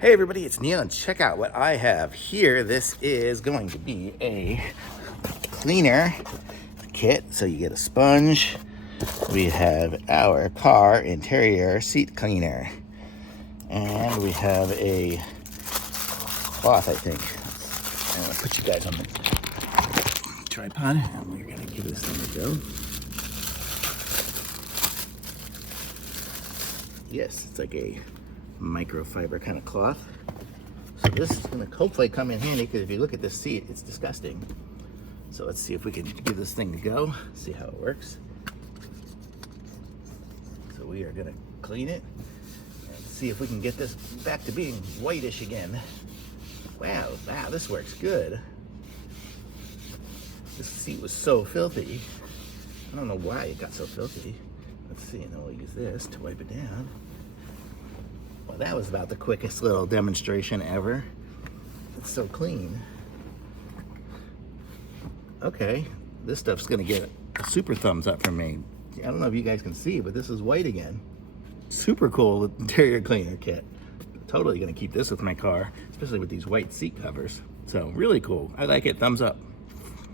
Hey everybody, it's Neil and check out what I have here. This is going to be a cleaner kit. So you get a sponge. We have our car interior seat cleaner. And we have a cloth, I think. I'm gonna put you guys on the tripod and we're gonna give this thing a go. Yes, it's like a microfiber kind of cloth. So this is going to hopefully come in handy because if you look at this seat, it's disgusting. So let's see if we can give this thing a go, see how it works. So we are going to clean it and see if we can get this back to being whitish again. Wow, this works good. This seat was so filthy. I don't know why it got so filthy. Let's see, and then we'll use this to wipe it down. Well, that was about the quickest little demonstration ever. It's so clean. Okay, this stuff's gonna get a super thumbs up from me. I don't know if you guys can see, but this is white again. Super cool interior cleaner kit. Totally gonna keep this with my car, especially with these white seat covers. So really cool, I like it, thumbs up.